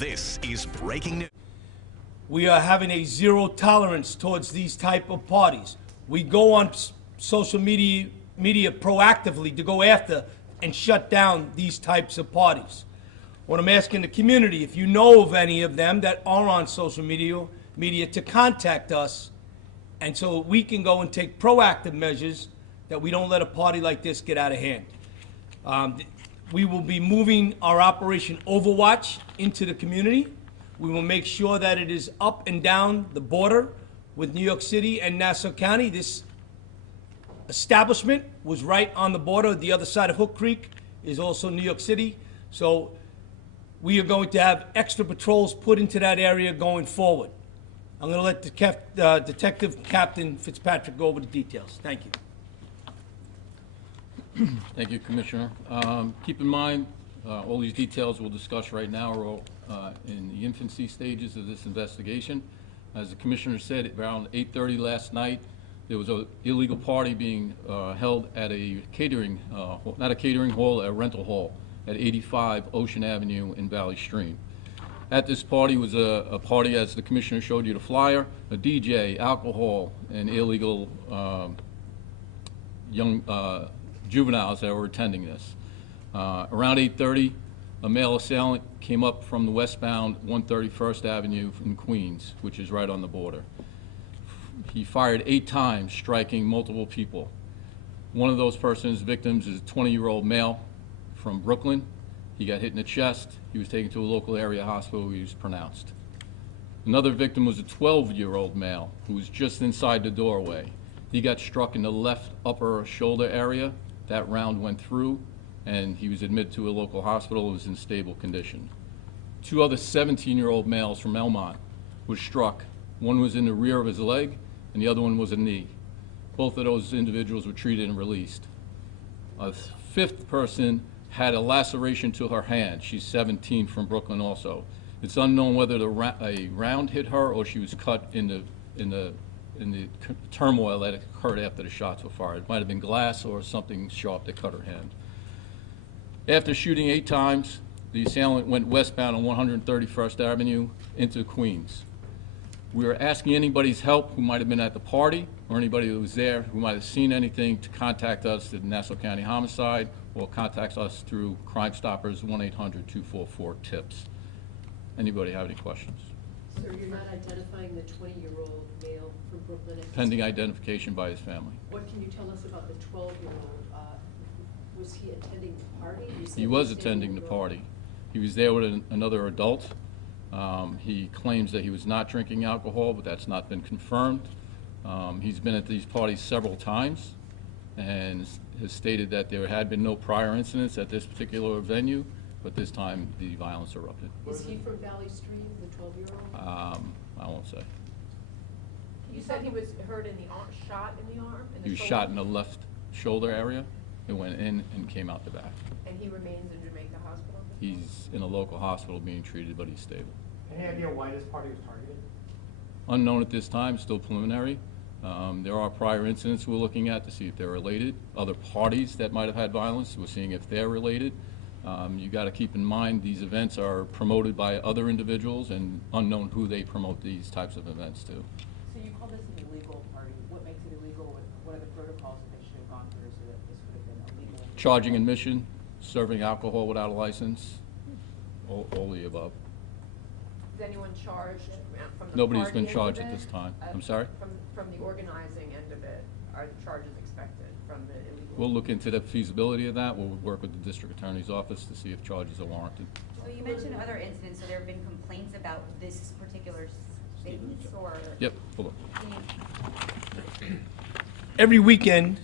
This is breaking news. We are having a zero tolerance towards these type of parties. We go on social media proactively to go after and shut down these types of parties. What I'm asking the community, if you know of any of them that are on social media to contact us, and so we can go and take proactive measures that we don't let a party like this get out of hand. We will be moving our Operation Overwatch into the community. We will make sure that it is up and down the border with New York City and Nassau County. This establishment was right on the border. The other side of Hook Creek is also New York City. So we are going to have extra patrols put into that area going forward. I'm going to let the Detective Captain Fitzpatrick go over the details. Thank you. Thank you, Commissioner. Keep in mind, all these details we'll discuss right now are all in the infancy stages of this investigation. As the Commissioner said, around 8:30 last night, there was an illegal party being held at a catering, not a catering hall, a rental hall at 85 Ocean Avenue in Valley Stream. At this party was a party, as the Commissioner showed you the flyer, a DJ, alcohol, and illegal young juveniles that were attending this. Around 8:30, a male assailant came up from the westbound 131st Avenue in Queens, which is right on the border. He fired 8 times, striking multiple people. One of those victims is a 20-year-old male from Brooklyn. He got hit in the chest. He was taken to a local area hospital where he was pronounced. Another victim was a 12-year-old male who was just inside the doorway. He got struck in the left upper shoulder area. That round went through, and he was admitted to a local hospital and was in stable condition. 2 other 17-year-old males from Elmont were struck. One was in the rear of his leg, and the other one was a knee. Both of those individuals were treated and released. A 5th person had a laceration to her hand. She's 17, from Brooklyn also. It's unknown whether a round hit her or she was cut in the turmoil that occurred after the shots were fired. It might have been glass or something sharp that cut her hand. After shooting 8 times, the assailant went westbound on 131st Avenue into Queens. We are asking anybody's help who might have been at the party or anybody who was there who might have seen anything to contact us at Nassau County Homicide or contact us through Crime Stoppers 1-800-244-TIPS. Anybody have any questions? Sir, you're not identifying the 20-year-old male from Brooklyn? Pending identification by his family. What can you tell us about the 12-year-old? Was he attending the party? He was attending the party. He was there with another adult. He claims that he was not drinking alcohol, but that's not been confirmed. He's been at these parties several times and has stated that there had been no prior incidents at this particular venue, but this time the violence erupted. Is he from Valley Stream, the 12-year-old? I won't say. You said he was hurt in the arm, shot in the arm? He was shot in the left shoulder area. It went in and came out the back. And he remains in Jamaica Hospital? He's in a local hospital being treated, but he's stable. Any idea why this party was targeted? Unknown at this time, still preliminary. There are prior incidents we're looking at to see if they're related. Other parties that might have had violence, we're seeing if they're related. You got to keep in mind these events are promoted by other individuals and unknown who they promote these types of events to. So you call this an illegal party. What makes it illegal? What are the protocols that they should have gone through so that this would have been illegal? Charging admission, serving alcohol without a license, all the above. Is anyone charged from the Nobody's party been end charged of at it? this time. I'm sorry? From the organizing end of it, are charges expected from the illegal? We'll look into the feasibility of that. We'll work with the district attorney's office to see if charges are warranted. So you mentioned other incidents, so there have been complaints about this particular space, or? Yep, hold on. Every weekend,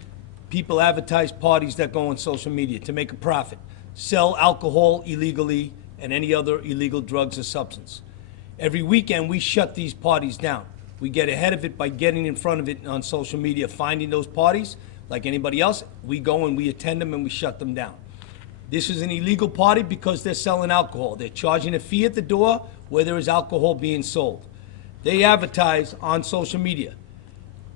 people advertise parties that go on social media to make a profit, sell alcohol illegally and any other illegal drugs or substance. Every weekend, we shut these parties down. We get ahead of it by getting in front of it on social media, finding those parties. Like anybody else, we go and we attend them and we shut them down. This is an illegal party because they're selling alcohol. They're charging a fee at the door where there is alcohol being sold. They advertise on social media.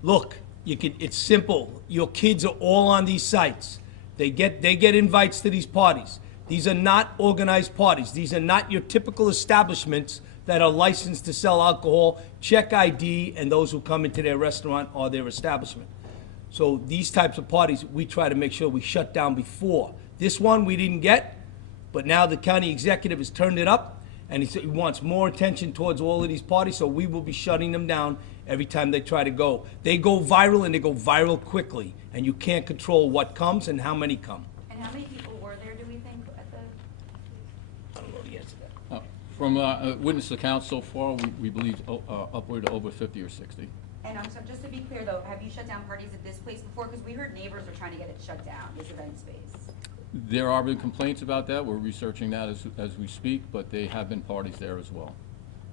Look, it's simple. Your kids are all on these sites. They get invites to these parties. These are not organized parties. These are not your typical establishments that are licensed to sell alcohol, check ID, and those who come into their restaurant or their establishment. So these types of parties, we try to make sure we shut down before. This one we didn't get, but now the county executive has turned it up, and he wants more attention towards all of these parties, so we will be shutting them down every time they try to go. They go viral, and they go viral quickly, and you can't control what comes and how many come. And how many people were there, do we think, at the? I don't know the answer to that. From witness accounts so far, we believe upward of over 50 or 60. And so just to be clear though, have you shut down parties at this place before? Because we heard neighbors are trying to get it shut down, this event space. There have been complaints about that. We're researching that as we speak, but they have been parties there as well.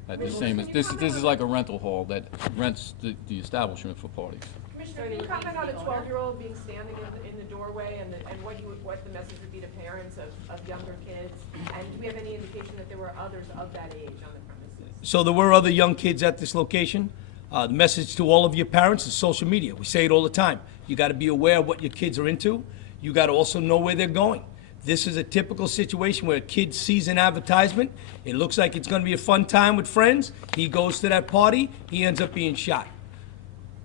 At the same as, this is like a rental hall that rents the establishment for parties. Commissioner, can you comment on a 12-year-old being standing in the doorway and what the message would be to parents of younger kids? And do we have any indication that there were others of that age on the premises? So there were other young kids at this location. The message to all of your parents is social media. We say it all the time. You got to be aware of what your kids are into. You got to also know where they're going. This is a typical situation where a kid sees an advertisement. It looks like it's going to be a fun time with friends. He goes to that party. He ends up being shot.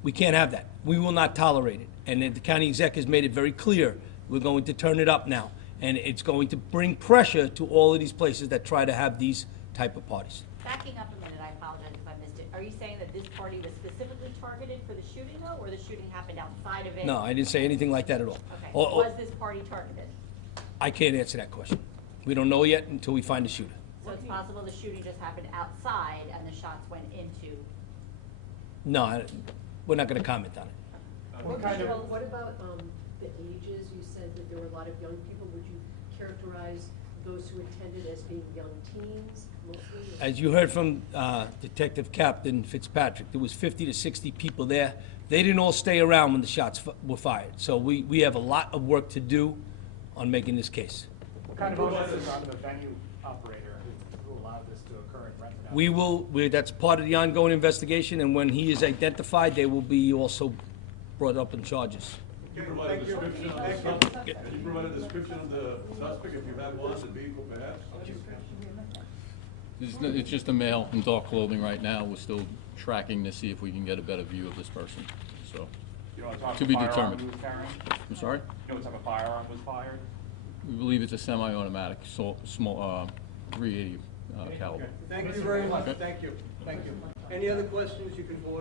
We can't have that. We will not tolerate it. And the county exec has made it very clear. We're going to turn it up now. And it's going to bring pressure to all of these places that try to have these type of parties. Backing up a minute, I apologize if I missed it. Are you saying that this party was specifically targeted for the shooting though, or the shooting happened outside of it? No, I didn't say anything like that at all. Okay, Oh, was this party targeted? I can't answer that question. We don't know yet until we find the shooter. So it's possible the shooting just happened outside and the shots went into? No, we're not going to comment on it. What kind of, What about the ages? You said that there were a lot of young people. Would you characterize those who attended as being young teens mostly? As you heard from Detective Captain Fitzpatrick, there was 50 to 60 people there. They didn't all stay around when the shots were fired. So we have a lot of work to do on making this case. what kind of onus is on the venue operator who allowed this to occur in Renton? We will, that's part of the ongoing investigation, and when he is identified, they will be also brought up in charges. Can you provide a description of the suspect? Can you provide a description of the suspect, if you had one, the vehicle perhaps? It's just a male in dark clothing right now. We're still tracking to see if we can get a better view of this person, so. You know what type To of be firearm determined. he was carrying? I'm sorry? You know what type of firearm was fired? We believe it's a semi-automatic, small, 380 caliber. Thank you very much, Okay. thank you, thank you. Any other questions, you can forward